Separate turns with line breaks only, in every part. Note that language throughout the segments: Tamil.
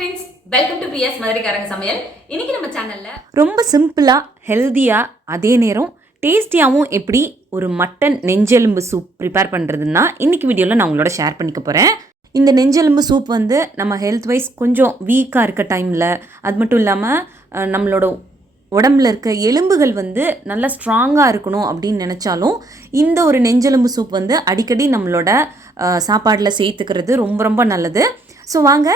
Friends welcome to P S மதுரைக்காரங்க சமையல். இன்னைக்கு நம்ம சேனல்ல
ரொம்ப சிம்பிளாக ஹெல்த்தியாக அதே நேரம் டேஸ்டியாகவும் எப்படி ஒரு மட்டன் நெஞ்செலும்பு சூப் ப்ரிப்பேர் பண்ணுறதுன்னா இன்றைக்கி வீடியோவில் நான் உங்களோட ஷேர் பண்ணிக்க போகிறேன் இந்த நெஞ்செலும்பு சூப் வந்து நம்ம ஹெல்த் வைஸ் கொஞ்சம் வீக்காக இருக்க டைமில் அது மட்டும் இல்லாமல் நம்மளோட உடம்புல இருக்க எலும்புகள் வந்து நல்லா ஸ்ட்ராங்காக இருக்கணும் அப்படின்னு நினச்சாலும் இந்த ஒரு நெஞ்செலும்பு சூப் வந்து அடிக்கடி நம்மளோட சாப்பாடில் சேர்த்துக்கிறது ரொம்ப ரொம்ப நல்லது. ஸோ வாங்க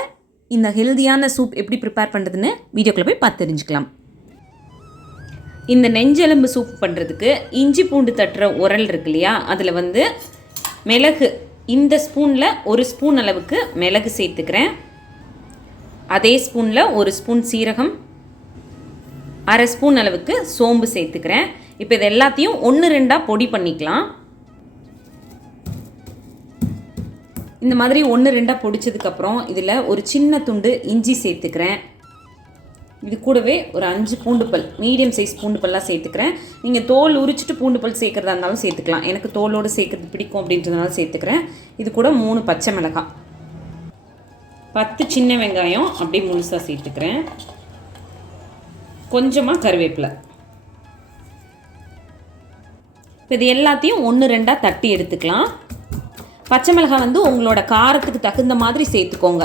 இந்த ஹெல்தியான சூப் எப்படி ப்ரிப்பேர் பண்ணுறதுன்னு வீடியோக்குள்ளே போய் பார்த்து தெரிஞ்சுக்கலாம். இந்த நெஞ்செலும்பு சூப் பண்ணுறதுக்கு இஞ்சி பூண்டு தட்டுற உரல் இருக்கு இல்லையா? அதில் வந்து மிளகு இந்த ஸ்பூனில் ஒரு ஸ்பூன் அளவுக்கு மிளகு சேர்த்துக்கிறேன். அதே ஸ்பூனில் ஒரு ஸ்பூன் சீரகம் அரை ஸ்பூன் அளவுக்கு சோம்பு சேர்த்துக்கிறேன். இப்போ இது எல்லாத்தையும் ஒன்று ரெண்டாக பொடி பண்ணிக்கலாம். இந்த மாதிரி ஒன்று ரெண்டாக பொடிச்சதுக்கப்புறம் இதில் ஒரு சின்ன துண்டு இஞ்சி சேர்த்துக்கிறேன். இது கூடவே ஒரு அஞ்சு பூண்டு பல் மீடியம் சைஸ் பூண்டு பல்லாக சேர்த்துக்கிறேன். நீங்கள் தோல் உரிச்சிட்டு பூண்டு பல் சேர்க்குறதா இருந்தாலும் சேர்த்துக்கலாம். எனக்கு தோலோடு சேர்க்குறது பிடிக்கும் அப்படின்றதுனால சேர்த்துக்கிறேன். இது கூட மூணு பச்சை மிளகாய். பத்து சின்ன வெங்காயம் அப்படியே முழுசாக சேர்த்துக்கிறேன். கொஞ்சமாக கருவேப்பிலை. இப்போ இது எல்லாத்தையும் ஒன்று ரெண்டாக தட்டி எடுத்துக்கலாம். பச்சை மிளகாய் வந்து உங்களோட காரத்துக்கு தகுந்த மாதிரி சேர்த்துக்கோங்க.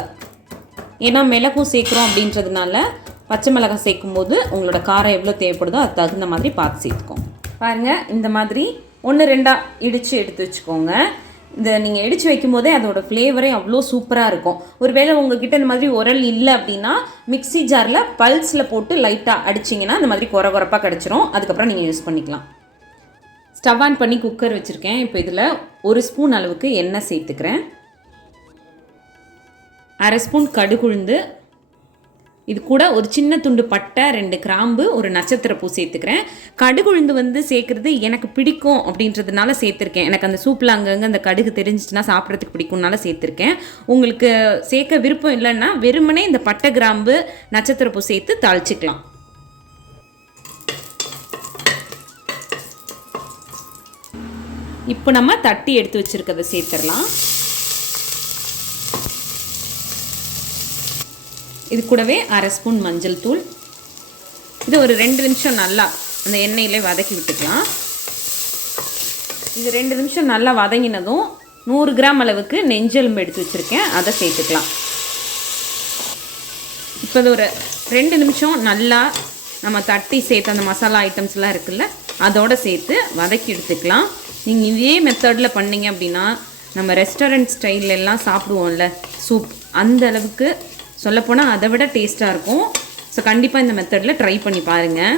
ஏன்னா மிளகும் சேர்க்குறோம் அப்படின்றதுனால பச்சை மிளகாய் சேர்க்கும்போது உங்களோட காரம் எவ்வளோ தேவைப்படுதோ அது தகுந்த மாதிரி பார்த்து சேர்த்துக்கோங்க. பாருங்கள் இந்த மாதிரி ஒன்று ரெண்டாக இடித்து எடுத்து வச்சுக்கோங்க. இந்த நீங்கள் இடித்து வைக்கும்போதே அதோடய ஃப்ளேவரே அவ்வளோ சூப்பராக இருக்கும். ஒருவேளை உங்ககிட்ட இந்த மாதிரி உரல் இல்லை அப்படின்னா மிக்ஸி ஜாரில் பல்ஸில் போட்டு லைட்டாக அடிச்சிங்கன்னா இந்த மாதிரி குறை குறப்பாக கிடச்சிரும். அதுக்கப்புறம் நீங்கள் யூஸ் பண்ணிக்கலாம். ஸ்டவ் ஆன் பண்ணி குக்கர் வச்சுருக்கேன். இப்போ இதில் ஒரு ஸ்பூன் அளவுக்கு எண்ணெய் சேர்த்துக்கிறேன். அரை ஸ்பூன் கடுகுழுந்து இது கூட ஒரு சின்ன துண்டு பட்டை ரெண்டு கிராம்பு ஒரு நட்சத்திர பூ சேர்த்துக்கிறேன். கடுகுழுந்து வந்து சேர்க்குறது எனக்கு பிடிக்கும் அப்படின்றதுனால சேர்த்துருக்கேன். எனக்கு அந்த சூப்பில் அங்கங்கே அந்த கடுகு தெரிஞ்சிச்சுன்னா சாப்பிட்றதுக்கு பிடிக்கும்னால சேர்த்துருக்கேன். உங்களுக்கு சேர்க்க விருப்பம் இல்லைன்னா வெறுமனே இந்த பட்டை கிராம்பு நட்சத்திர பூ சேர்த்து தாளிச்சிக்கலாம். இப்போ நம்ம தட்டி எடுத்து வச்சுருக்கதை சேர்த்துடலாம். இது கூடவே அரை ஸ்பூன் மஞ்சள் தூள். இது ஒரு ரெண்டு நிமிஷம் நல்லா அந்த எண்ணெயில் வதக்கி விட்டுக்கலாம். இது ரெண்டு நிமிஷம் நல்லா வதங்கினதும் நூறு கிராம் அளவுக்கு நெஞ்செலும்பு எடுத்து வச்சுருக்கேன். அதை சேர்த்துக்கலாம். இப்போ இது ஒரு ரெண்டு நிமிஷம் நல்லா நம்ம தட்டி சேர்த்து அந்த மசாலா ஐட்டம்ஸ்லாம் இருக்குல்ல அதோட சேர்த்து வதக்கி எடுத்துக்கலாம். நீங்கள் இதே மெத்தடில் பண்ணீங்க அப்படின்னா நம்ம ரெஸ்டாரண்ட் ஸ்டைலெல்லாம் எல்லாம் சாப்பிடுவோம்ல சூப் அந்த அளவுக்கு சொல்லப்போனால் அதை விட டேஸ்ட்டாக இருக்கும். ஸோ கண்டிப்பாக இந்த மெத்தடில் ட்ரை பண்ணி பாருங்கள்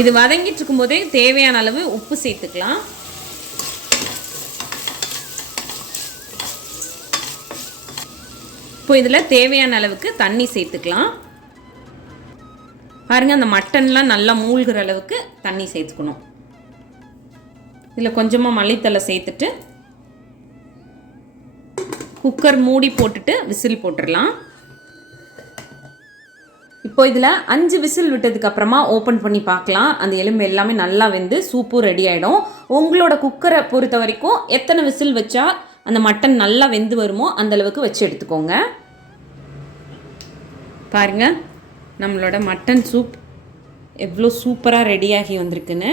இது வதங்கிட்டு இருக்கும்போதே தேவையான அளவு உப்பு சேர்த்துக்கலாம். இப்போ இதில் தேவையான அளவுக்கு தண்ணி சேர்த்துக்கலாம். பாருங்கள் அந்த மட்டன்லாம் நல்லா மூழ்கிற அளவுக்கு தண்ணி சேர்த்துக்கணும். இதில் கொஞ்சமாக மல்லித்தலை சேர்த்துட்டு குக்கர் மூடி போட்டுட்டு விசில் போட்டுடலாம். இப்போ இதில் அஞ்சு விசில் விட்டதுக்கு அப்புறமா ஓப்பன் பண்ணி பார்க்கலாம். அந்த எலும்பு எல்லாமே நல்லா வெந்து சூப்பும் ரெடி ஆகிடும் உங்களோட குக்கரை பொறுத்த வரைக்கும் எத்தனை விசில் வச்சா அந்த மட்டன் நல்லா வெந்து வருமோ அந்தளவுக்கு வச்சு எடுத்துக்கோங்க. பாருங்க நம்மளோட மட்டன் சூப் எவ்வளோ சூப்பராக ரெடியாகி வந்திருக்குன்னு.